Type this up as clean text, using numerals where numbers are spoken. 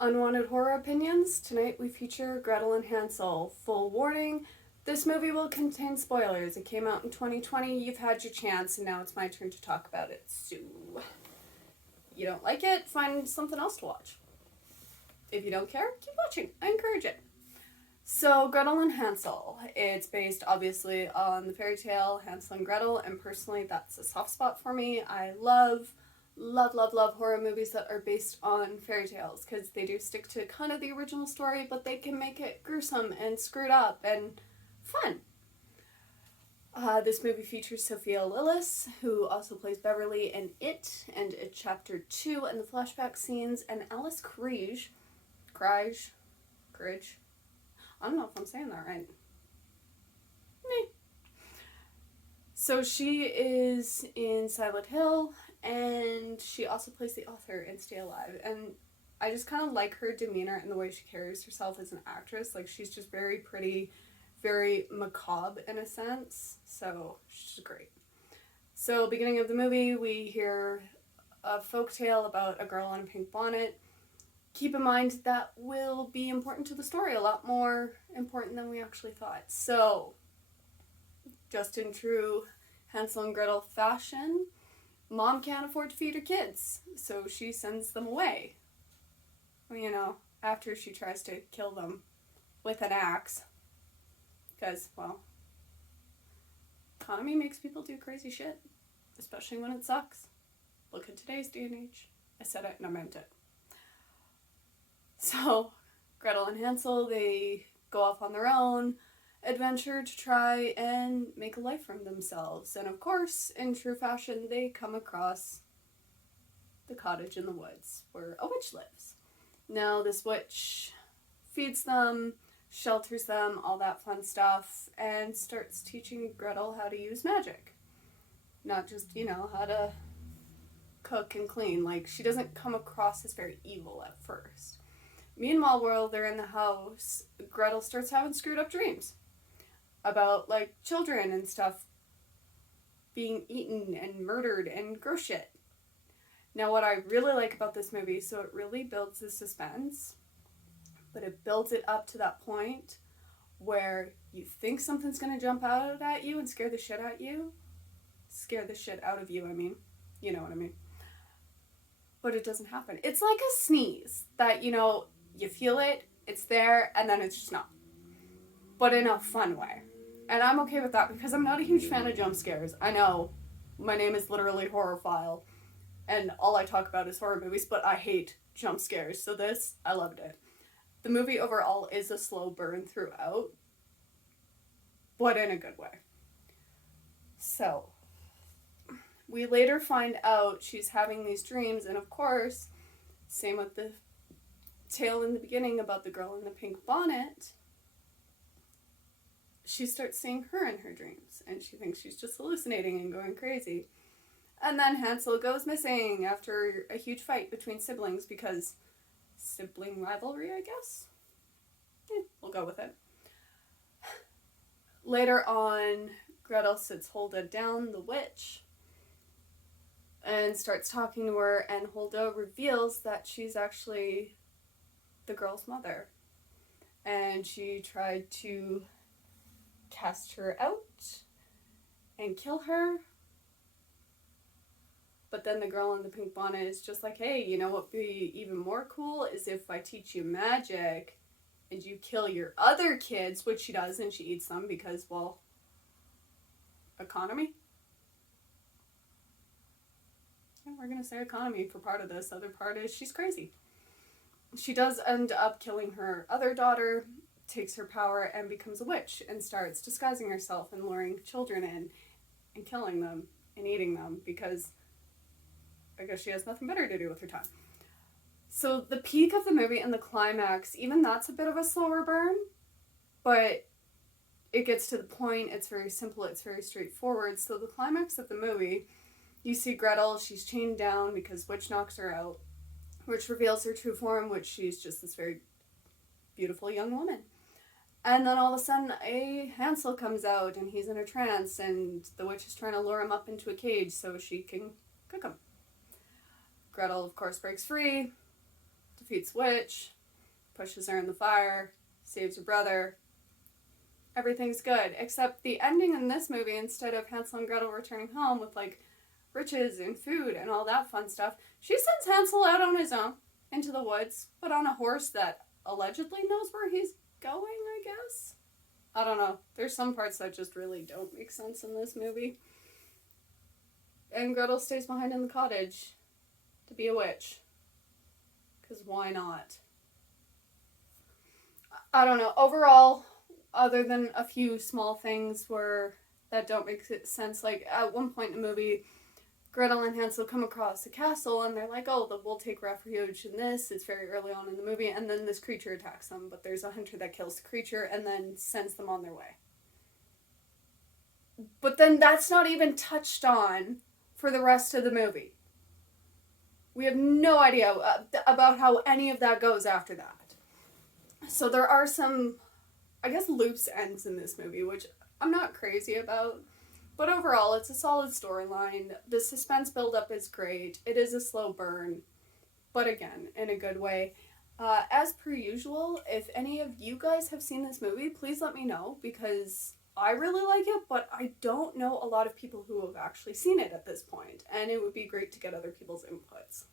Unwanted horror opinions. Tonight we feature Gretel and Hansel. Full warning, this movie will contain spoilers. It came out in 2020, you've had your chance, and now it's my turn to talk about it. So, you don't like it, find something else to watch. If you don't care, keep watching. I encourage it. So, Gretel and Hansel. It's based, obviously, on the fairy tale Hansel and Gretel, and personally, that's a soft spot for me. I love horror movies that are based on fairy tales, because they do stick to kind of the original story, but they can make it gruesome and screwed up and fun. This movie features Sophia Lillis, who also plays Beverly in It and It Chapter 2 and the flashback scenes, and Alice Krige. I don't know if I'm saying that right. Meh. So she is in Silent Hill, and she also plays the author in Stay Alive. And I just kind of like her demeanor and the way she carries herself as an actress. Like, she's just very pretty, very macabre in a sense. So she's great. So, beginning of the movie, we hear a folktale about a girl in a pink bonnet. Keep in mind that will be important to the story, a lot more important than we actually thought. So, just in true Hansel and Gretel fashion, Mom can't afford to feed her kids, so she sends them away. Well, after she tries to kill them with an axe. Because, well, economy makes people do crazy shit, especially when it sucks. Look at today's day and age. I said it and I meant it. So, Gretel and Hansel, they go off on their own adventure to try and make a life for themselves. And of course, in true fashion, they come across the cottage in the woods where a witch lives. Now, this witch feeds them, shelters them, all that fun stuff, and starts teaching Gretel how to use magic. Not just, how to cook and clean. Like, she doesn't come across as very evil at first. Meanwhile, while they're in the house, Gretel starts having screwed up dreams about, like, children and stuff being eaten and murdered and gross shit. Now, what I really like about this movie, so it really builds the suspense, but it builds it up to that point where you think something's going to jump out at you and scare the shit out of you. I mean. You know what I mean. But it doesn't happen. It's like a sneeze that, you feel it, it's there, and then it's just not. But in a fun way. And I'm okay with that because I'm not a huge fan of jump scares. I know, my name is literally Horrorphile, and all I talk about is horror movies, but I hate jump scares. So this, I loved it. The movie overall is a slow burn throughout, but in a good way. So, we later find out she's having these dreams, and of course, same with the tale in the beginning about the girl in the pink bonnet, she starts seeing her in her dreams, and she thinks she's just hallucinating and going crazy. And then Hansel goes missing after a huge fight between siblings because sibling rivalry, I guess? We'll go with it. Later on, Gretel sits Hulda down, the witch, and starts talking to her, and Hulda reveals that she's actually the girl's mother. And she tried to cast her out and kill her. But then the girl in the pink bonnet is just like, hey, you know what would be even more cool is if I teach you magic and you kill your other kids, which she does, and she eats them because, well, economy? Yeah, we're going to say economy for part of this. Other part is she's crazy. She does end up killing her other daughter, takes her power, and becomes a witch, and starts disguising herself and luring children in and killing them and eating them because I guess she has nothing better to do with her time. So the peak of the movie and the climax, even that's a bit of a slower burn, but it gets to the point. It's very simple. It's very straightforward. So the climax of the movie, you see Gretel, she's chained down because Witch knocks her out, which reveals her true form, which she's just this very beautiful young woman. And then all of a sudden, a Hansel comes out, and he's in a trance, and the witch is trying to lure him up into a cage so she can cook him. Gretel, of course, breaks free, defeats the witch, pushes her in the fire, saves her brother. Everything's good. Except the ending in this movie, instead of Hansel and Gretel returning home with, like, riches and food and all that fun stuff, she sends Hansel out on his own into the woods, but on a horse that allegedly knows where he's going, I guess. I don't know. There's some parts that just really don't make sense in this movie. And Gretel stays behind in the cottage to be a witch. Because why not? I don't know. Overall, other than a few small things that don't make sense, like at one point in the movie, Gretel and Hansel come across a castle and they're like, oh, we'll take refuge in this. It's very early on in the movie, and then this creature attacks them, but there's a hunter that kills the creature and then sends them on their way. But then that's not even touched on for the rest of the movie. We have no idea about how any of that goes after that. So there are some, I guess, loose ends in this movie, which I'm not crazy about. But overall, it's a solid storyline. The suspense buildup is great. It is a slow burn, but again, in a good way. As per usual, if any of you guys have seen this movie, please let me know, because I really like it, but I don't know a lot of people who have actually seen it at this point, and it would be great to get other people's inputs.